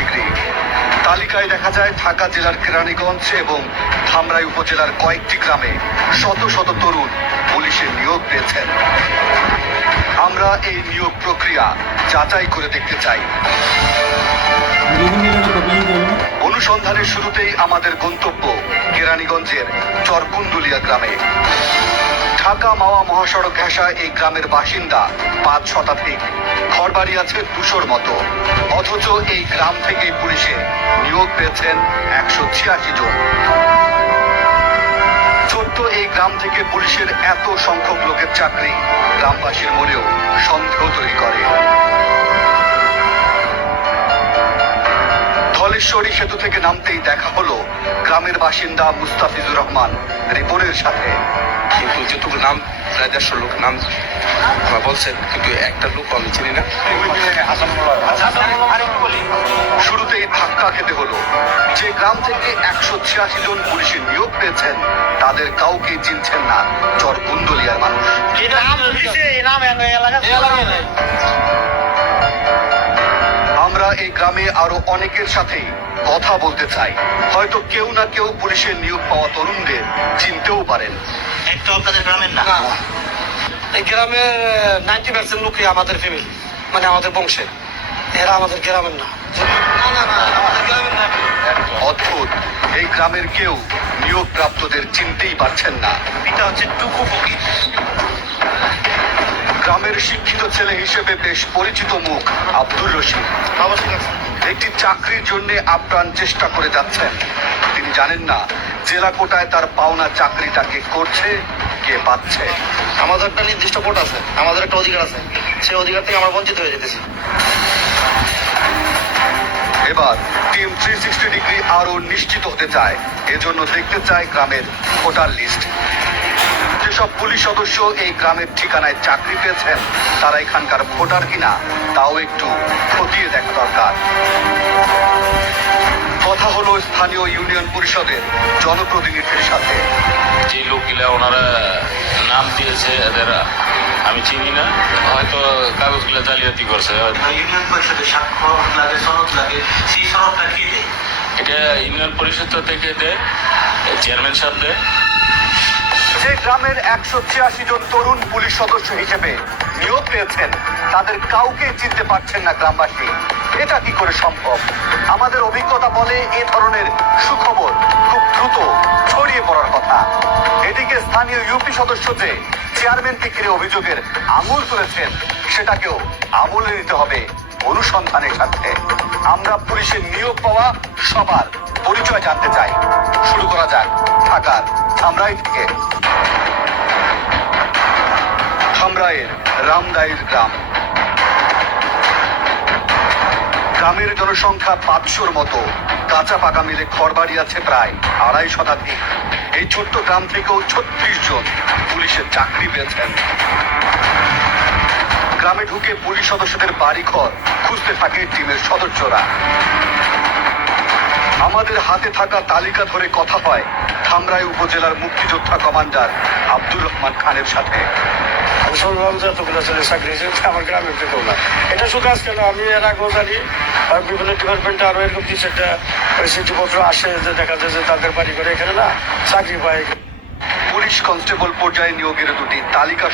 Degree. তালিকায় দেখা যায় ঢাকা জেলার কেরানীগঞ্জ এবং ধামরাই উপজেলার কয়েকটি গ্রামে শত শত তরুণ পুলিশের নিয়োগ পেয়েছেন। আমরা এই নিয়োগ প্রক্রিয়া যাচাই করে দেখতে চাই। অনুসন্ধানের শুরুতেই আমাদের গন্তব্য কেরানীগঞ্জের চরকুন্দুলিয়া গ্রামে। ঢাকা মাওয়া মহাসড়ক ঘেঁষা এই গ্রামের বাসিন্দা ৫ শতাধিক, ঘরবাড়ি আছে ২০০র মতো। অথচ এই গ্রাম থেকেই পুলিশে নিয়োগ পেয়েছেন ১৮৬ জন। ছোট্ট এই গ্রাম থেকে পুলিশের এত সংখ্যক লোকের চাকরি গ্রামবাসীর মনেও সন্দেহ তৈরি করে। ধলেশ্বরী সেতু থেকে নামতেই দেখা হলো গ্রামের বাসিন্দা মুস্তাফিজুর রহমান রিপনের সাথে। কিন্তু যেটুকু নাম প্রায় ১৫০ লোক নাম বলছেন, কিন্তু একটা লোক আমি চিনি না। শুরুতেই ধাক্কা খেতে হলো। যে গ্রাম থেকে ১৮৬ জন পুলিশের নিয়োগ পেয়েছেন তাদের কাউকে চিনছেন না চরকুন্দুলিয়ার মানুষ। আমরা এই গ্রামে আরো অনেকের সাথেই কথা বলতে চাই। হয়তো কেউ না কেউ পুলিশের নিয়োগ পাওয়া তরুণদের চিনতেও পারেন। একটু আপনাদের গ্রামের না, এই গ্রামের 90% লোকই আমাদের ফ্যামিলি, মানে আমাদের বংশের। এরা আমাদের গ্রামের না। অদ্ভুত, এই গ্রামের কেউ নিয়োগ প্রাপ্তদের চিনতেই পারছেন না। এটা হচ্ছে টুকু ফকির। গ্রামের শিক্ষিত ছেলে হিসেবে বেশ পরিচিত মুখ আব্দুর রশিদ একটি চাকরির জন্য আপ্রাণ চেষ্টা করে যাচ্ছেন। তিনি জানেন না জেলা কোটায় তার পাওনা চাকরিটাকে করছে কে পাচ্ছে। আমাদের একটা নির্দিষ্ট কোট আছে, আমাদের একটা অধিকার আছে, সেই অধিকার থেকে আমরা বঞ্চিত হয়ে যেতেছি। এবার টিম 360 ডিগ্রি আরো নিশ্চিত হতে চায়। এজন্য দেখতে চায় গ্রামের ভোটার লিস্ট। যেসব পুলিশ সদস্য এই গ্রামের ঠিকানায় চাকরি পেয়েছেন তারা এখানকার ভোটার কিনা তাও একটু খতিয়ে দেখা দরকার। কথা হলো স্থানীয় ইউনিয়ন পরিষদের জনপ্রতিনিধির সাথে। যে লোকগুলা ওনারা নাম দিয়েছে এদের আমি চিনি না, হয়তো কাগজগুলো জালিয়াতি করছে। ইউনিয়ন পরিষদের স্বাক্ষর লাগে, সনদ লাগে, সেই সনদটা কে দেয়? এটা ইউনিয়ন পরিষদ থেকে দেয়, চেয়ারম্যান সাহেব দেয়। যে গ্রামের ১৮৬ জন তরুণ পুলিশ সদস্য হিসেবে নিয়োগ পেয়েছেন তাদের কাউকে চিনতে পারছেন না গ্রামবাসী। এটা কি করে সম্ভব? আমাদের অভিজ্ঞতা বলে এ ধরনের সুখবর খুব দ্রুত ছড়িয়ে পড়ার কথা। এদিকে স্থানীয় ইউপি সদস্য যে চেয়ারম্যানকে ঘিরে অভিযোগের আঙুল তুলেছেন সেটাকেও আমলে নিতে হবে অনুসন্ধানের সাথে। আমরা পুলিশের নিয়োগ পাওয়া সবার পরিচয় জানতে চাই। শুরু করা যাক ঢাকার ধামরাই থেকে। ধামরাইয়ের রামদাইর গ্রাম। গ্রামের জনসংখ্যা ৫০০র মতো। কাঁচা পাকা মিলে ঘরবাড়ি আছে প্রায় ২৫০ শতাধিক। এই ছোট্ট গ্রাম থেকেও ৩৬ জন পুলিশের চাকরি পেয়েছেন। গ্রামে ঢুকে পুলিশ সদস্যদের বাড়িঘর খুঁজতে থাকে টিমের সদস্যরা। আমাদের হাতে থাকা তালিকা ধরে কথা হয় ধামরাই উপজেলার মুক্তিযোদ্ধা কমান্ডার আব্দুর রহমান খানের সাথে। আমি শুনলাম যে এতগুলো ছেলে চাকরি হিসেবে আমার গ্রামের কেউ না। এটা শুধু আজকে না, আমি এর আগেও জানি। আর বিভিন্ন ডিপার্টমেন্টে আরো এরকম কিছু একটা চিঠিপত্র আসে যে দেখা যায় যে তাদের বাড়ি করে এখানে না চাকরি পায়। পুলিশ কনস্টেবল পর্যায়ে নিয়োগের দুটি তালিকা